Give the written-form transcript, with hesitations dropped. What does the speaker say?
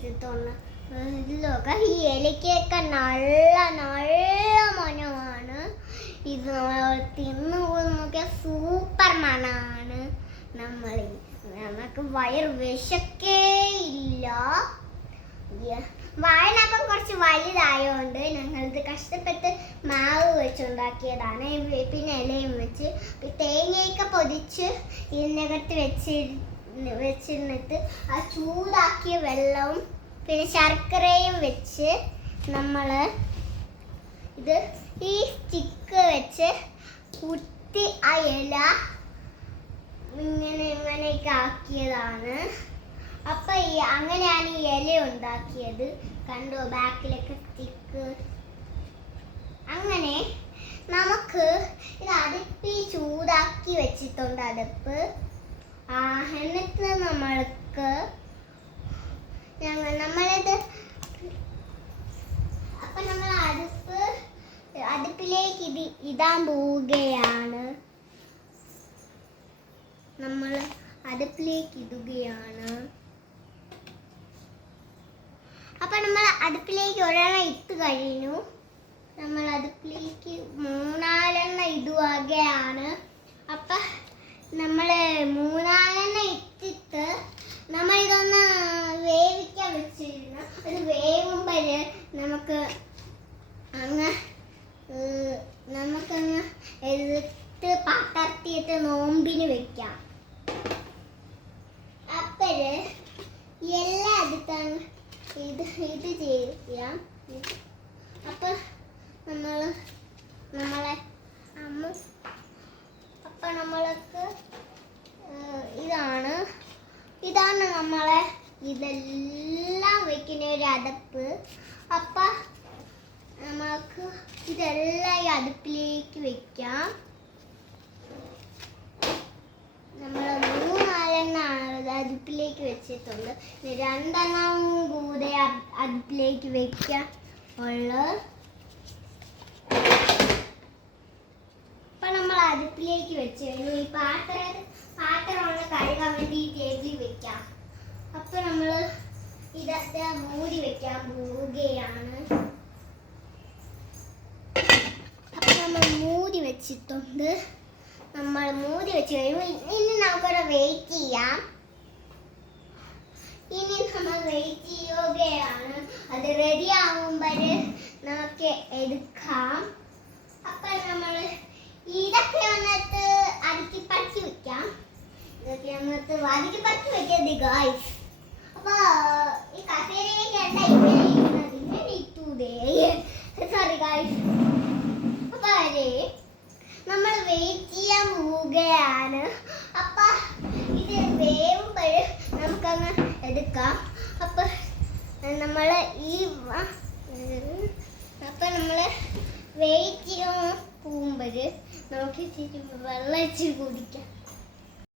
വെച്ചിട്ടുണ്ട്. ഇതിലൊക്കെ ഈ ഇലക്കൊക്കെ നല്ല നല്ല മണമാണ്. ഇത് നമ്മൾ തിന്നു നോക്കിയാൽ സൂപ്പർ മണമാണ്. നമുക്ക് വയറ് വിശക്കേ ഇല്ല. വാഴനപ്പം കുറച്ച് വലുതായതുകൊണ്ട് ഞങ്ങളിത് കഷ്ടപ്പെട്ട് മാവ് വെച്ചുണ്ടാക്കിയതാണ്. പിന്നെ ഇലയും വെച്ച് തേങ്ങയൊക്കെ പൊതിച്ച് ഇതിനകത്ത് വെച്ചിരുന്നിട്ട് ആ ചൂടാക്കിയ വെള്ളവും പിന്നെ ശർക്കരയും വെച്ച് നമ്മൾ ഇത് ഈ സ്റ്റിക്ക് വെച്ച് കുത്തി ആ ഇല ഇങ്ങനെയൊക്കെ ആക്കിയതാണ്. അപ്പൊ അങ്ങനെയാണ് ഈ ഇല ഉണ്ടാക്കിയത്. കണ്ടോ, ബാക്കിലൊക്കെ സ്റ്റിക്ക്. അങ്ങനെ നമുക്ക് ഇത് അടുപ്പിൽ ചൂടാക്കി വെച്ചിട്ടുണ്ട് അടുപ്പ്. എന്നിട്ട് നമ്മളിത് അപ്പൊ നമ്മൾ അടുപ്പിലേക്ക് ഇടാൻ പോവുകയാണ്. നമ്മൾ അടുപ്പിലേക്ക് ഇടുകയാണ്. അപ്പൊ നമ്മൾ അടുപ്പിലേക്ക് ഒരെണ്ണം ഇട്ട് കഴിഞ്ഞു. നമ്മൾ അടുപ്പിലേക്ക് 3-4 ഇടുകയാണ്. അപ്പൊ നമ്മൾ 3-4 ഇട്ടിട്ട് നമ്മൾ ഇതൊന്ന് വേവിക്കാൻ വെച്ചിരുന്നു. അത് വേവുമ്പോൾ നമുക്കങ്ങ് എടുത്ത് പകർത്തിയിട്ട് നോമ്പിന് വെക്കാം. അപ്പോഴ് എല്ലാം എടുത്താണ് ഇത് ചെയ്യാം. അപ്പൊ നമ്മൾക്ക് ഇതാണ് നമ്മളെ ഇതെല്ലാം വെക്കുന്ന ഒരു അടുപ്പ്. അപ്പൊ നമുക്ക് ഇതെല്ലാം ഈ അടുപ്പിലേക്ക് വെക്കാം. നമ്മൾ 3-4 അടുപ്പിലേക്ക് വെച്ചിട്ടുണ്ട്. 2 കൂടെ അടുപ്പിലേക്ക് വെക്കാൻ ഉള്ളത്. അപ്പൊ നമ്മൾ അടുപ്പിലേക്ക് വെച്ച് കഴിഞ്ഞു. ഈ പാത്രം ഒന്ന് കഴുകാൻ വേണ്ടി ഈ ടേബിളിൽ വെക്കാം. അപ്പൊ നമ്മൾ ഇതൊക്കെ മൂടി വെക്കാൻ പോവുകയാണ്. അപ്പൊ നമ്മൾ മൂടി വെച്ചിട്ടുണ്ട്. നമ്മൾ മൂടി വെച്ച് കഴിയുമ്പോൾ ഇനി നമുക്കൊരു വെയിറ്റ് ചെയ്യാം. ഇനി നമ്മൾ വെയിറ്റ് ചെയ്യുകയാണ്. അത് റെഡി ആകുമ്പോൾ നമുക്ക് എടുക്കാം. അപ്പൊ നമ്മൾ ഇതൊക്കെ വന്നിട്ട് അടുക്കി പറ്റി വെക്കാം. ഇതൊക്കെ വന്നിട്ട് അടുക്കി പറ്റി വെക്കരുത് ഗായ്സ്. അപ്പൊ ഈ കസേരയിലേക്ക് എന്താ ഇങ്ങനെ ഇട്ടൂതേ. Sorry guys. അപ്പൊ നമ്മൾ വെയിറ്റ് ചെയ്യാൻ പോവുകയാണ്. അപ്പൊ ഇത് വേവുമ്പോൾ നമുക്കങ്ങ് എടുക്കാം. അപ്പൊ നമ്മൾ വെയിറ്റ് ചെയ്യാൻ പോകുമ്പോൾ നമുക്ക് വെള്ളം കുടിക്കാം.